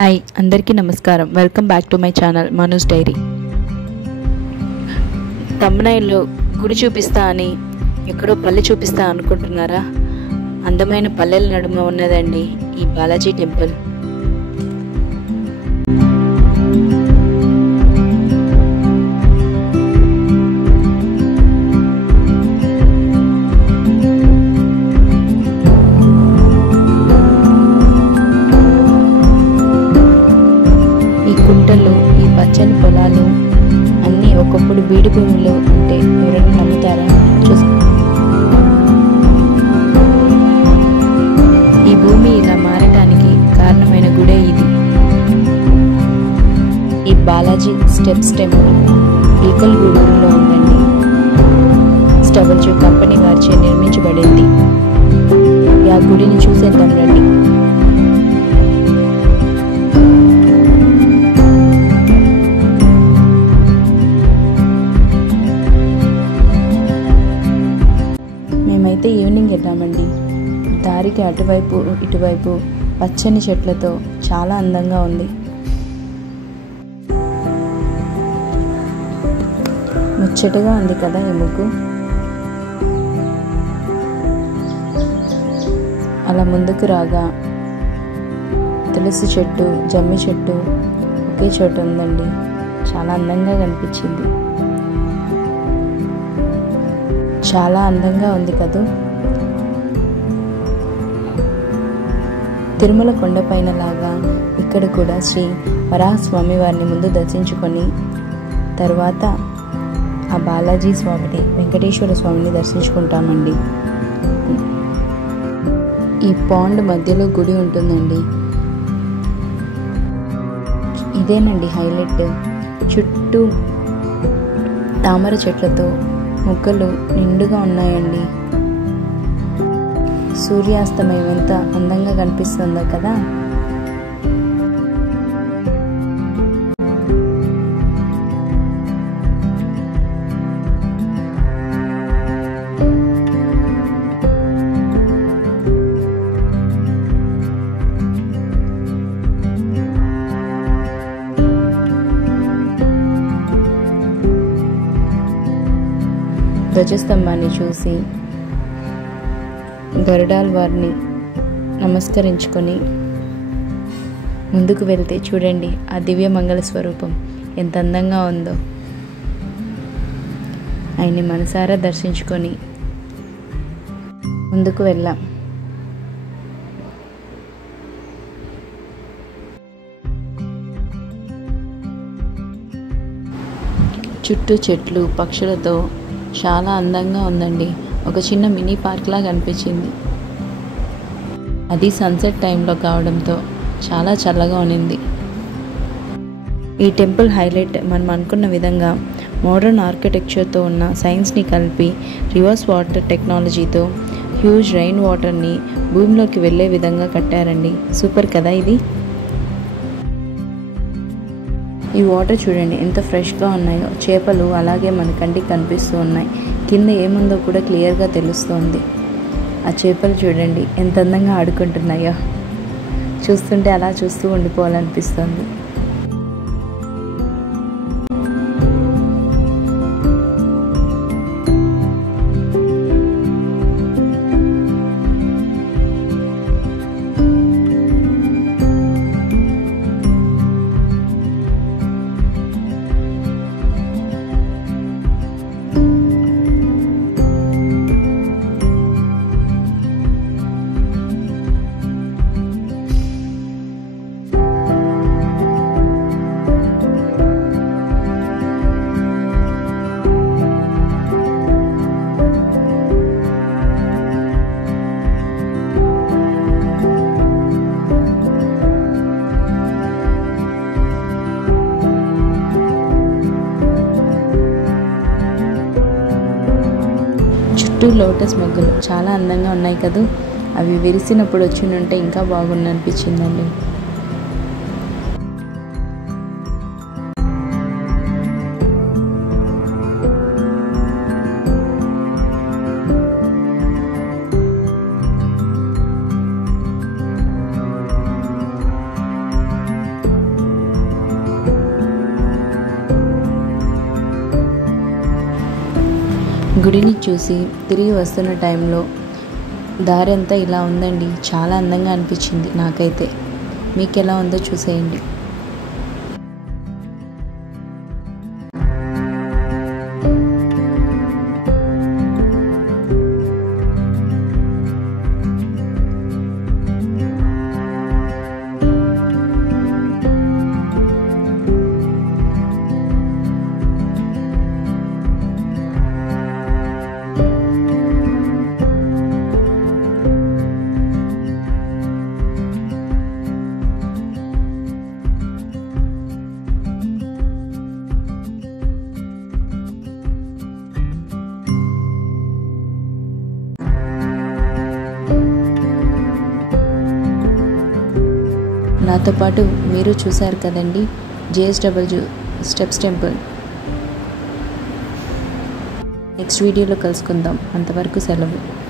Hi అందరికీ నమస్కారం. Welcome back to my channel Manu's diary. తమ్నైల్లో గుడి చూపిస్తా అని ఎక్కడో పల్లె చూపిస్తా అనుకుంటున్నారా? అందమైన పల్లెల నడుమ ఉన్నదండి ఈ బాలాజీ టెంపుల్. కుంటలు, ఈ పచ్చని పొలాలు అన్నీ ఒకప్పుడు బీడు భూమిలో ఉంటే ఎవరైనా నమ్ముతారా? ఈ భూమి ఇలా మారటానికి కారణమైన గుడే ఇది. ఈ బాలాజీ స్టెప్స్ టెంపుల్ పిల్కల్గూడెంలో ఉందండి. స్టబల్చూ కంపెనీ వారిచే నిర్మించబడింది. ఆ గుడిని చూసేద్దాం రండి. మేమైతే ఈవినింగ్ వెళ్ళామండి. దారికి అటువైపు ఇటువైపు పచ్చని చెట్లతో చాలా అందంగా ఉంది. ముచ్చటగా ఉంది కదా ఈ ముగ్గు. అలా ముందుకు రాగా తులసి చెట్టు, జమ్మి చెట్టు ఒకే చోట ఉందండి. చాలా అందంగా కనిపించింది. చాలా అందంగా ఉంది కదూ. తిరుమల కొండపైన లాగా ఇక్కడ కూడా శ్రీ వరాహస్వామి వారిని ముందు దర్శించుకొని తర్వాత ఆ బాలాజీ స్వామిని, వెంకటేశ్వర స్వామిని దర్శించుకుంటామండి. ఈ పాండ్ మధ్యలో గుడి ఉంటుందండి. ఇదేనండి హైలైట్. చుట్టూ తామర చెట్లతో మొక్కలు నిండుగా ఉన్నాయండి. సూర్యాస్తమయం ఎంత అందంగా కనిపిస్తుందో కదా. ధ్వజస్తంభాన్ని చూసి గరుడాల్ వారిని నమస్కరించుకొని ముందుకు వెళ్తే చూడండి ఆ దివ్య మంగళ స్వరూపం ఎంత అందంగా ఉందో. ఆయన్ని మనసారా దర్శించుకొని ముందుకు వెళ్ళాం. చుట్టూ చెట్లు, పక్షులతో చాలా అందంగా ఉందండి. ఒక చిన్న మినీ పార్క్ లాగా అనిపించింది. అది సన్సెట్ టైంలో కావడంతో చాలా చల్లగా ఉన్నింది. ఈ టెంపుల్ హైలైట్ మనం అనుకున్న విధంగా మోడర్న్ ఆర్కిటెక్చర్తో ఉన్న సైన్స్ని కలిపి రివర్స్ వాటర్ టెక్నాలజీతో హ్యూజ్ రైన్ వాటర్ని భూమిలోకి వెళ్ళే విధంగా కట్టారండి. సూపర్ కదా ఇది. ఈ వాటర్ చూడండి ఎంత ఫ్రెష్గా ఉన్నాయో. చేపలు అలాగే మన కంటికి కనిపిస్తూ ఉన్నాయి. కింద ఏముందో కూడా క్లియర్గా తెలుస్తోంది. ఆ చేపలు చూడండి ఎంత అందంగా ఆడుకుంటున్నాయో. చూస్తుంటే అలా చూస్తూ ఉండిపోవాలనిపిస్తుంది. చుట్టూ లోటస్ మొగ్గలు చాలా అందంగా ఉన్నాయి కదూ. అవి విరిసినప్పుడు వచ్చి ఉంటే ఇంకా బాగుంది అనిపించిందండి. గుడిని చూసి తిరిగి వస్తున్న టైంలో దారి అంతా ఇలా ఉందండి. చాలా అందంగా అనిపించింది నాకైతే. మీకు ఎలా ఉందో చూసేయండి. నాతో పాటు మీరు చూశారు కదండి JSW స్టెప్స్ టెంపుల్. నెక్స్ట్ వీడియోలో కలుసుకుందాం. అంతవరకు సెలవు.